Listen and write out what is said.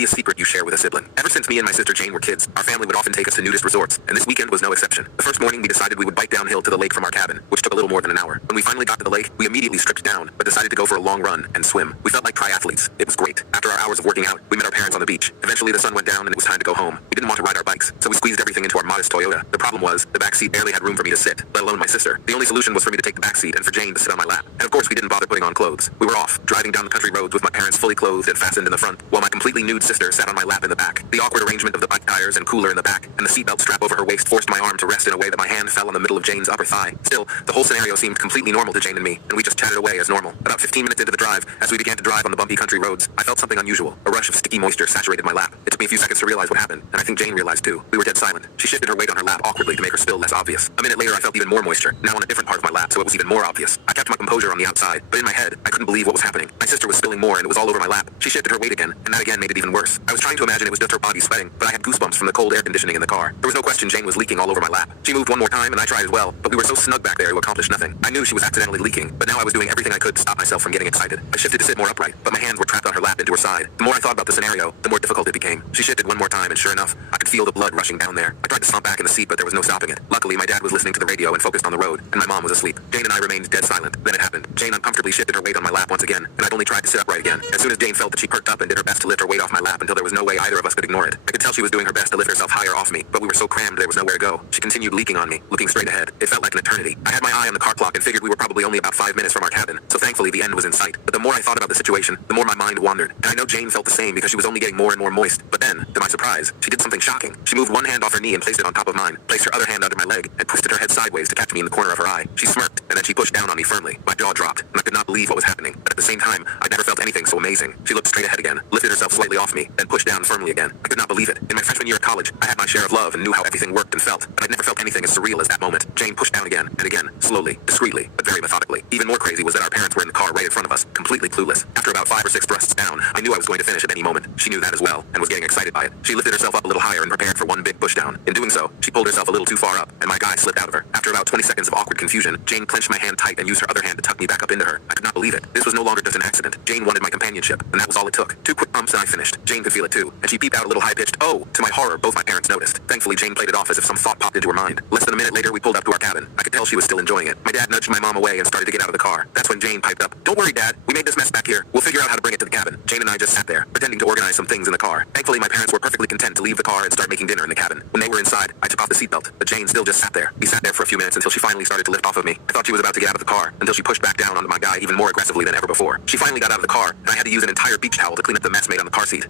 devious secret you share with a sibling? Ever since me and my sister Jane were kids, our family would often take us to nudist resorts, and this weekend was no exception. The first morning we decided we would bike downhill to the lake from our cabin, which took a little more than an hour. When we finally got to the lake, we immediately stripped down, but decided to go for a long run and swim. We felt like triathletes. It was great. After our hours of working out, we met our parents on the beach. Eventually the sun went down and it was time to go home. We didn't want to ride our bikes, so we squeezed everything into our modest Toyota. The problem was, the back seat barely had room for me to sit, let alone my sister. The only solution was for me to take the back seat and for Jane to sit on my lap. And of course we didn't bother putting on clothes. We were off, driving down the country roads with my parents fully clothed and fastened in the front, while my completely nude sister sat on my lap in the back. The awkward arrangement of the bike tires and cooler in the back, and the seatbelt strap over her waist forced my arm to rest in a way that my hand fell on the middle of Jane's upper thigh. Still, the whole scenario seemed completely normal to Jane and me, and we just chatted away as normal. About 15 minutes into the drive, as we began to drive on the bumpy country roads, I felt something unusual. A rush of sticky moisture saturated my lap. It took me a few seconds to realize what happened, and I think Jane realized too. We were dead silent. She shifted her weight on her lap awkwardly to make her spill less obvious. A minute later, I felt even more moisture, now on a different part of my lap, so it was even more obvious. I kept my composure on the outside, but in my head, I couldn't believe what was happening. My sister was spilling more, and it was all over my lap. She shifted her weight again, and that again made it even worse. I was trying to imagine it was just her body sweating, but I had goosebumps from the cold air conditioning in the car. There was no question Jane was leaking all over my lap. She moved one more time, and I tried as well, but we were so snug back there to accomplish nothing. I knew she was accidentally leaking, but now I was doing everything I could to stop myself from getting excited. I shifted to sit more upright, but my hands were trapped on her lap into her side. The more I thought about the scenario, the more difficult it became. She shifted one more time, and sure enough, I could feel the blood rushing down there. I tried to slump back in the seat, but there was no stopping it. Luckily, my dad was listening to the radio and focused on the road, and my mom was asleep. Jane and I remained dead silent. Then it happened. Jane uncomfortably shifted her weight on my lap once again, and I'd only tried to sit upright again. As soon as Jane felt that she perked up and did her best to lift her weight off my lap until there was no way either of us could ignore it. I could tell she was doing her best to lift herself higher off me, but we were so crammed there was nowhere to go. She continued leaking on me, looking straight ahead. It felt like an eternity. I had my eye on the car clock and figured we were probably only about 5 minutes from our cabin, so thankfully the end was in sight. But the more I thought about the situation, the more my mind wandered, and I know Jane felt the same because she was only getting more and more moist. But then, to my surprise, she did something shocking. She moved one hand off her knee and placed it on top of mine, placed her other hand under my leg, and twisted her head sideways to catch me in the corner of her eye. She smirked, and then she pushed down on me firmly. My jaw dropped, and I could not believe what was happening, but at the same time, I'd never felt anything so amazing. She looked straight ahead again, lifted herself slightly off me, then pushed down firmly again. I could not believe it. In my freshman year at college, I had my share of love and knew how everything worked and felt, but I'd never felt anything as surreal as that moment. Jane pushed down again, and again, slowly, discreetly, but very methodically. Even more crazy was that our parents were in the car right in front of us, completely clueless. After about 5 or 6 thrusts down, I knew I was going to finish at any moment. She knew that as well, and was getting excited by it. She lifted herself up a little higher and prepared for one big pushdown. In doing so, she pulled herself a little too far up, and my guy slipped out of her. After about 20 seconds of awkward confusion, Jane clenched my hand tight and used her other hand to tuck me back up into her. I could not believe it. This was no longer just an accident. Jane wanted my companionship, and that was all it took. 2 quick pumps and I finished. Jane could feel it too, and she peeped out a little high-pitched, "Oh!" To my horror, both my parents noticed. Thankfully, Jane played it off as if some thought popped into her mind. Less than a minute later, we pulled up to our cabin. I could tell she was still enjoying it. My dad nudged my mom away and started to get out of the car. That's when Jane piped up, "Don't worry, Dad. We made this mess back here. We'll figure out how to bring it to the cabin." Jane and I just sat there, pretending to organize some things in the car. Thankfully, my parents were perfectly content to leave the car and start making dinner in the cabin. When they were inside, I took off the seatbelt, but Jane still just sat there. We sat there for a few minutes until she finally started to lift off of me. I thought she was about to get out of the car, until she pushed back down onto my guy even more aggressively than ever before. She finally got out of the car, and I had to use an entire beach towel to clean up the mess made on the car seat.